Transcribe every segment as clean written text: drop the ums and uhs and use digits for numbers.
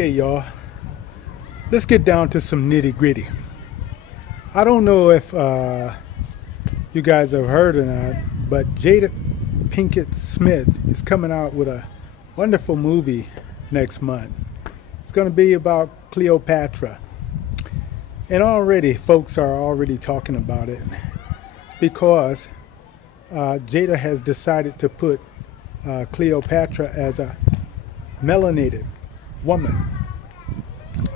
Okay, y'all, let's get down to some nitty gritty. I don't know if you guys have heard or not, but Jada Pinkett Smith is coming out with a wonderful movie next month. It's going to be about Cleopatra. And already, folks are already talking about it because Jada has decided to put Cleopatra as a melanated woman.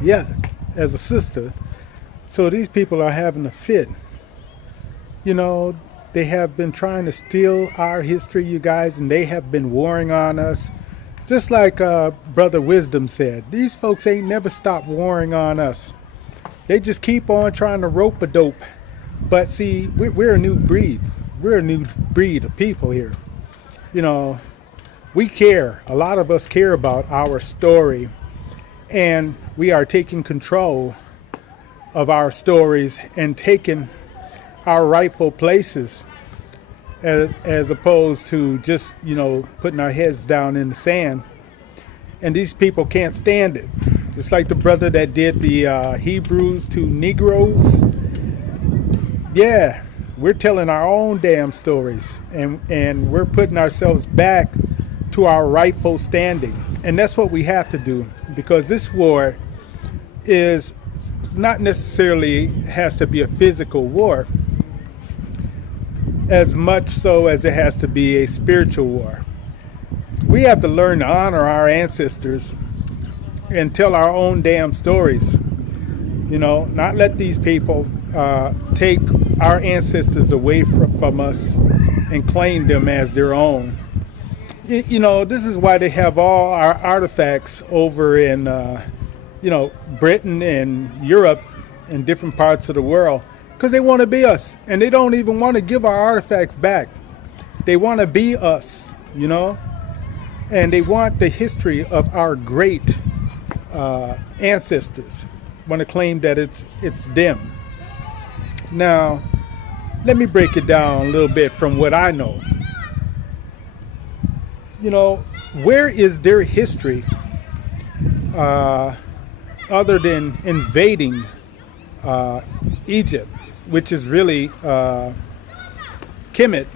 Yeah, as a sister. So these people are having a fit. You know, they have been trying to steal our history, you guys, and they have been warring on us. Just like Brother Wisdom said, these folks ain't never stopped warring on us. They just keep on trying to rope a dope. But see, we're a new breed. We're a new breed of people here. You know, we care. A lot of us care about our story. And we are taking control of our stories and taking our rightful places as opposed to just, you know, putting our heads down in the sand. And these people can't stand it. Just like the brother that did the Hebrews to Negroes. Yeah, we're telling our own damn stories and we're putting ourselves back to our rightful standing. And that's what we have to do, because this war is not necessarily has to be a physical war as much so as it has to be a spiritual war. We have to learn to honor our ancestors and tell our own damn stories. You know, not let these people take our ancestors away from us and claim them as their own. You know, this is why they have all our artifacts over in, you know, Britain and Europe and different parts of the world, because they want to be us. And they don't even want to give our artifacts back. They want to be us, you know, and they want the history of our great ancestors. Want to claim that it's them. Now, let me break it down a little bit from what I know. You know, where is their history other than invading Egypt, which is really Kemet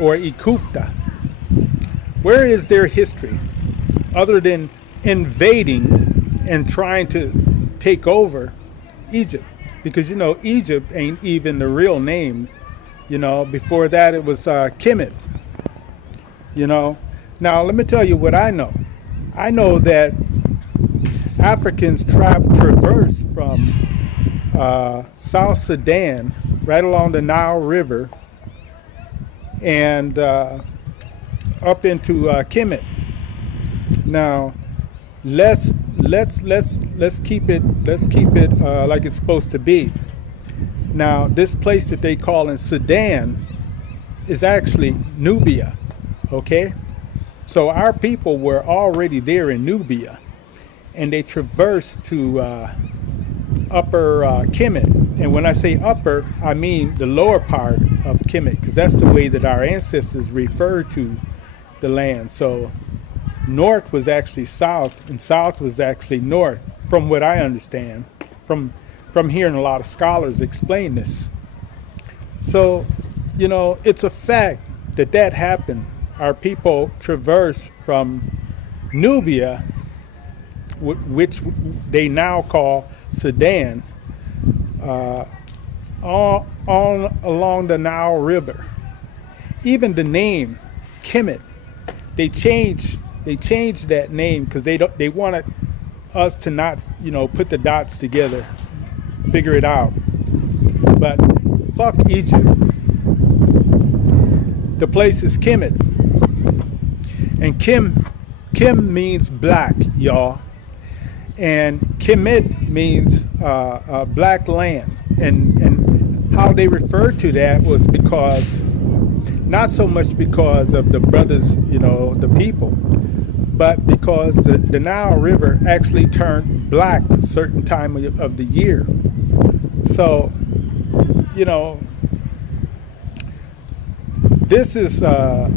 or Ikupta? Where is their history other than invading and trying to take over Egypt? Because, you know, Egypt ain't even the real name. You know, before that it was Kemet, you know. Now, let me tell you what I know. I know that Africans traverse from South Sudan, right along the Nile River, and up into Kemet. Now, let's keep it like it's supposed to be. Now, this place that they call in Sudan is actually Nubia. Okay. So our people were already there in Nubia, and they traversed to upper Kemet. And when I say upper, I mean the lower part of Kemet, because that's the way that our ancestors referred to the land. So north was actually south, and south was actually north, from what I understand, from hearing a lot of scholars explain this. So, you know, it's a fact that happened. Our people traverse from Nubia, which they now call Sudan, on along the Nile River. Even the name Kemet, they changed that name because they wanted us to not, you know, put the dots together, figure it out. But fuck Egypt. The place is Kemet. And Kim means black, y'all. And Kemet means black land. And how they referred to that was because, not so much because of the brothers, you know, the people, but because the Nile River actually turned black a certain time of the year. So, you know, this is a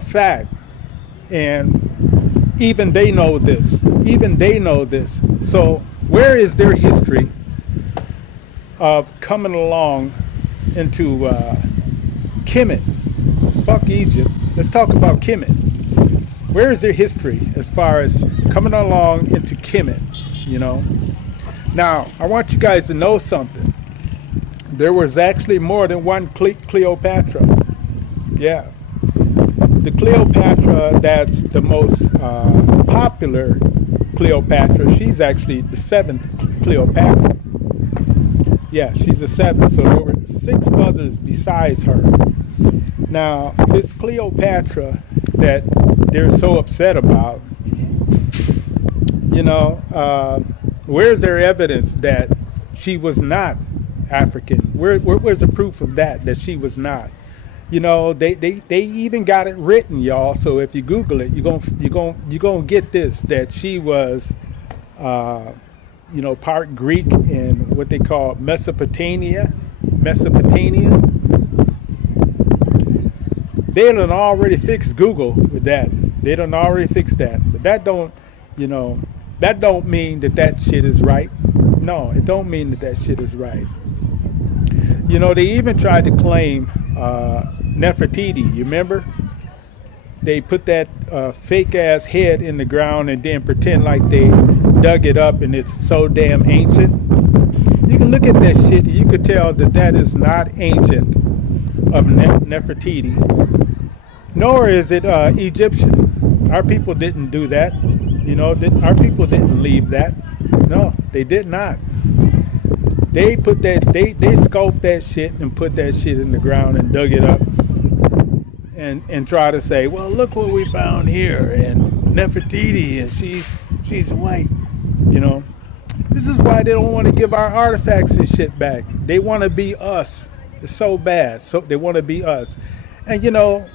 fact. And Even they know this. Even they know this. So where is their history of coming along into Kemet? Fuck Egypt. Let's talk about Kemet. Where is their history as far as coming along into Kemet, you know? Now, I want you guys to know something. There was actually more than one Cleopatra. Yeah. The Cleopatra that's the most popular Cleopatra, she's actually the 7th Cleopatra. Yeah, she's the 7th. So there were 6 others besides her. Now, this Cleopatra that they're so upset about, you know, where's their evidence that she was not African? Where's the proof of that she was not? You know, they even got it written, y'all. So if you Google it, you're gonna get this, that she was, you know, part Greek in what they call Mesopotamia. They done already fixed Google with that. They done already fixed that. But that don't, you know, that don't mean that shit is right. No, it don't mean that shit is right. You know, they even tried to claim Nefertiti. You remember? They put that fake ass head in the ground and then pretend like they dug it up and it's so damn ancient. You can look at that shit. You could tell that is not ancient of Nefertiti, nor is it Egyptian. Our people didn't do that. You know, our people didn't leave that. No, they did not. They put that, they scoped that shit and put that shit in the ground and dug it up and try to say, well, look what we found here, and Nefertiti, and she's white. You know, this is why they don't want to give our artifacts and shit back. They want to be us. It's so bad. So they want to be us. And you know,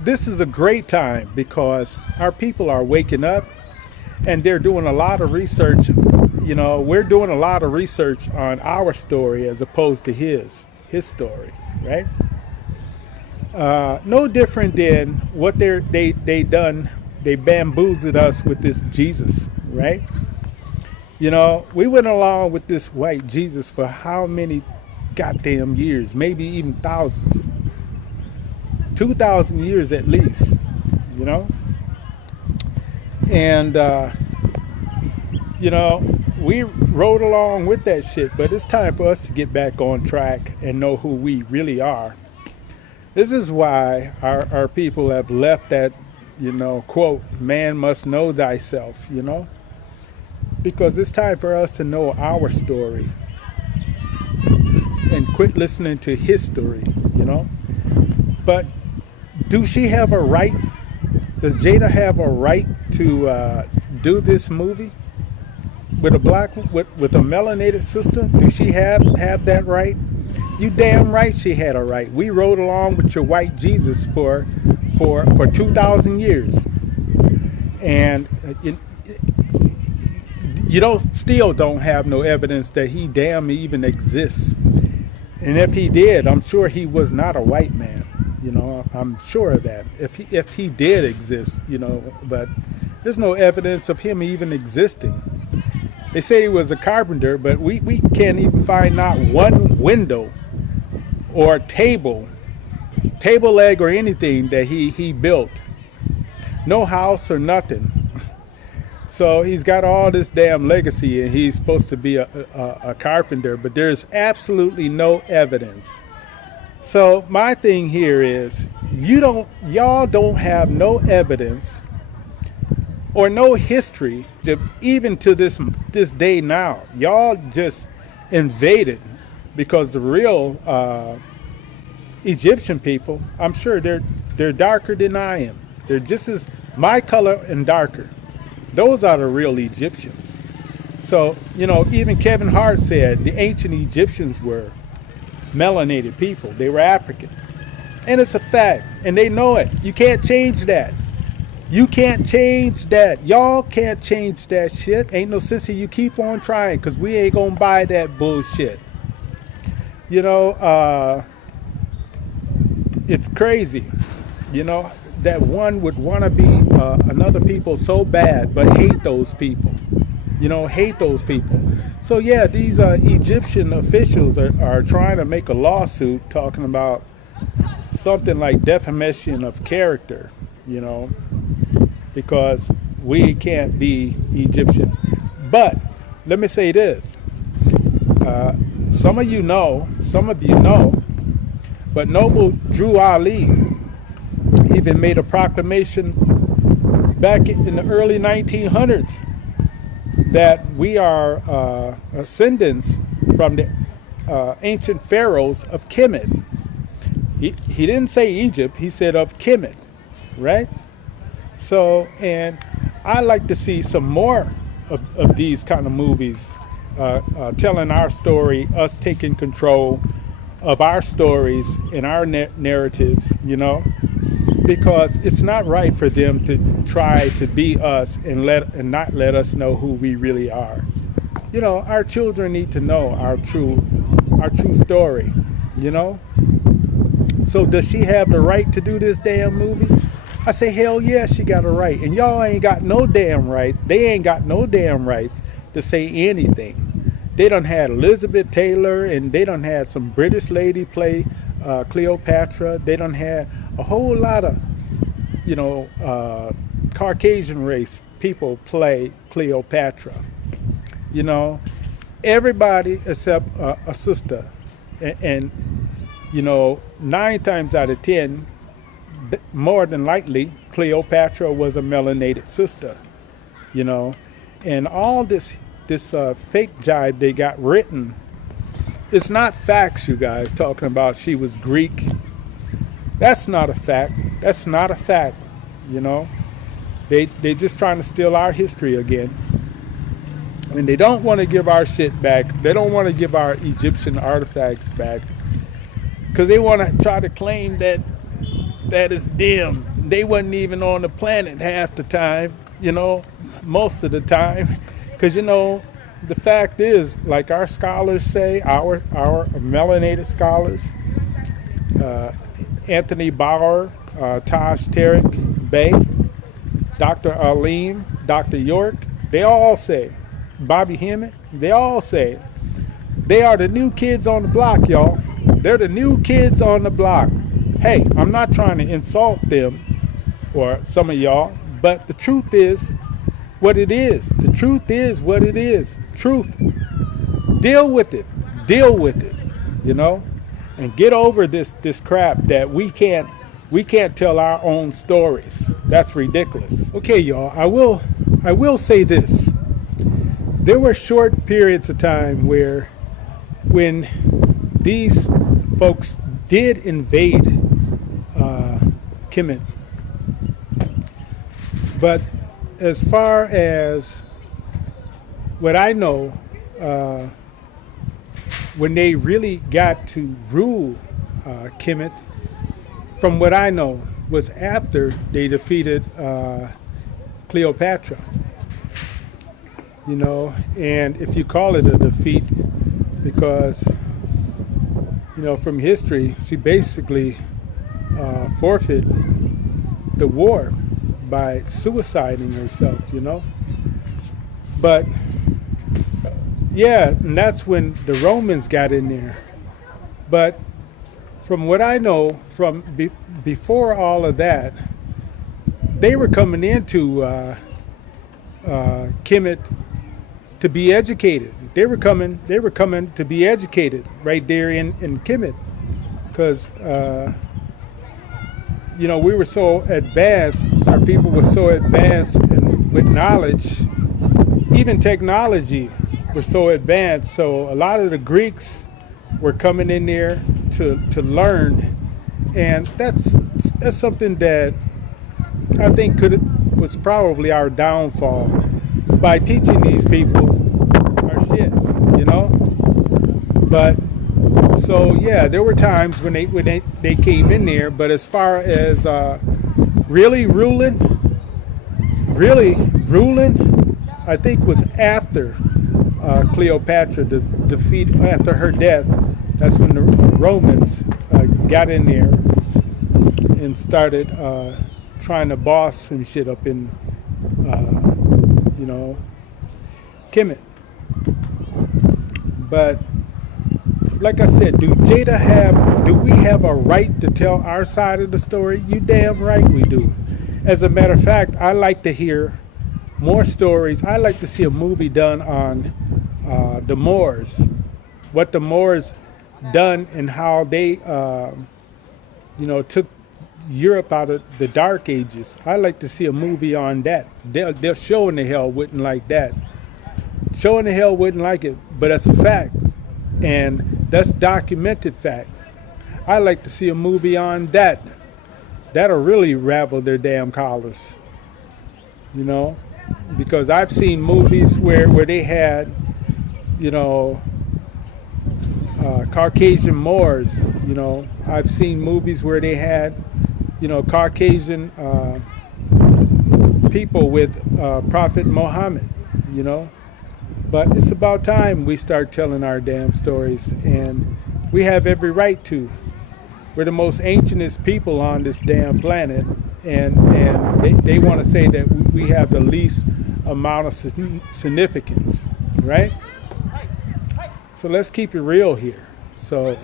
this is a great time because our people are waking up and they're doing a lot of research. You know, we're doing a lot of research on our story as opposed to his story, right? No different than what they done. They bamboozled us with this Jesus, right? You know, we went along with this white Jesus for how many goddamn years, maybe even thousands, 2,000 years at least, you know. And you know, we rode along with that shit, but it's time for us to get back on track and know who we really are. This is why our people have left that, you know, quote, man must know thyself, you know, because it's time for us to know our story and quit listening to history, you know. But do she have a right? Does Jada have a right to do this movie with a with a melanated sister? Do she have that right? You damn right she had a right. We rode along with your white Jesus for 2,000 years, and you still don't have no evidence that he damn even exists. And if he did, I'm sure he was not a white man. You know, I'm sure of that. If he did exist, you know, but there's no evidence of him even existing. They say he was a carpenter, but we can't even find not one window or table leg or anything that he built. No house or nothing. So he's got all this damn legacy and he's supposed to be a carpenter, but there's absolutely no evidence. So my thing here is, y'all don't have no evidence or no history even to this day now. Y'all just invaded, because the real Egyptian people, I'm sure they're darker than I am. They're just as my color and darker. Those are the real Egyptians. So, you know, even Kevin Hart said the ancient Egyptians were melanated people. They were African. And it's a fact. And they know it. You can't change that. You can't change that. Y'all can't change that shit. Ain't no sissy. You keep on trying, because we ain't going to buy that bullshit. You know, it's crazy. You know, that one would want to be another people so bad, but hate those people. Hate those people. So yeah, these Egyptian officials are trying to make a lawsuit talking about something like defamation of character, because we can't be Egyptian. But let me say this. Some of you know, but Noble Drew Ali even made a proclamation back in the early 1900s that we are ascendants from the ancient pharaohs of Kemet. He didn't say Egypt, he said of Kemet, right? So, and I like to see some more of these kind of movies telling our story, us taking control of our stories and our narratives, because it's not right for them to try to be us and not let us know who we really are. Our children need to know our true story, So does she have the right to do this damn movie? I say, hell yeah, she got a right. And y'all ain't got no damn rights. They ain't got no damn rights to say anything. They done had Elizabeth Taylor, and they done had some British lady play Cleopatra. They done had a whole lot of, Caucasian race people play Cleopatra. Everybody except a sister. And 9 times out of 10, more than likely, Cleopatra was a melanated sister, and all this fake jibe they got written, it's not facts, you guys, talking about she was Greek. That's not a fact. That's not a fact, They just trying to steal our history again. And they don't want to give our shit back. They don't want to give our Egyptian artifacts back, because they want to try to claim that is them. They wasn't even on the planet half the time, most of the time. Because, the fact is, like our scholars say, our melanated scholars, Anthony Bauer, Taj Tariq Bey, Dr. Alim, Dr. York, they all say, Bobby Hemmett, they all say, they are the new kids on the block, y'all. They're the new kids on the block. Hey, I'm not trying to insult them or some of y'all, but the truth is what it is. The truth is what it is. Truth. Deal with it. Deal with it. And get over this crap that we can't tell our own stories. That's ridiculous. Okay, y'all, I will say this. There were short periods of time when these folks did invade Kemet. But as far as what I know, when they really got to rule Kemet, from what I know, was after they defeated Cleopatra. And if you call it a defeat, because, from history, she basically forfeit the war by suiciding herself, But yeah, and that's when the Romans got in there. But from what I know, from before all of that, they were coming into Kemet to be educated. They were coming to be educated right there in Kemet, because we were so advanced. Our people were so advanced with knowledge, even technology was so advanced. So a lot of the Greeks were coming in there to learn, and that's something that I think was probably our downfall, by teaching these people our shit, But so yeah, there were times when they came in there, but as far as really ruling, I think was after Cleopatra defeat, after her death. That's when the Romans got in there and started trying to boss and shit up in, you know, Kemet. But like I said, do we have a right to tell our side of the story? You damn right we do. As a matter of fact, I like to hear more stories. I like to see a movie done on the Moors, what the Moors done and how they, took Europe out of the Dark Ages. I like to see a movie on that. They're showing the hell wouldn't like that. Showing the hell wouldn't like it, but that's a fact. And that's documented fact. I like to see a movie on that. That'll really ravel their damn collars. You know? Because I've seen movies where they had, Caucasian Moors. I've seen movies where they had, Caucasian people with Prophet Muhammad, But it's about time we start telling our damn stories, and we have every right to. We're the most ancientest people on this damn planet, and they want to say that we have the least amount of significance, right? So let's keep it real here. So,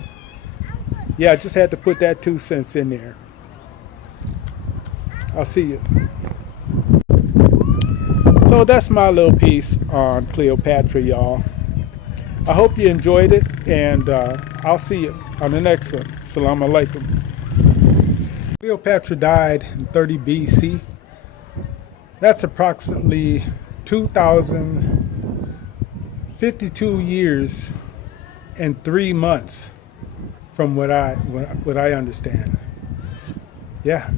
yeah, I just had to put that 2 cents in there. I'll see you. So that's my little piece on Cleopatra, y'all. I hope you enjoyed it, and I'll see you on the next one. Assalamu alaikum. Cleopatra died in 30 BC. That's approximately 2,052 years and 3 months, from what I understand. Yeah.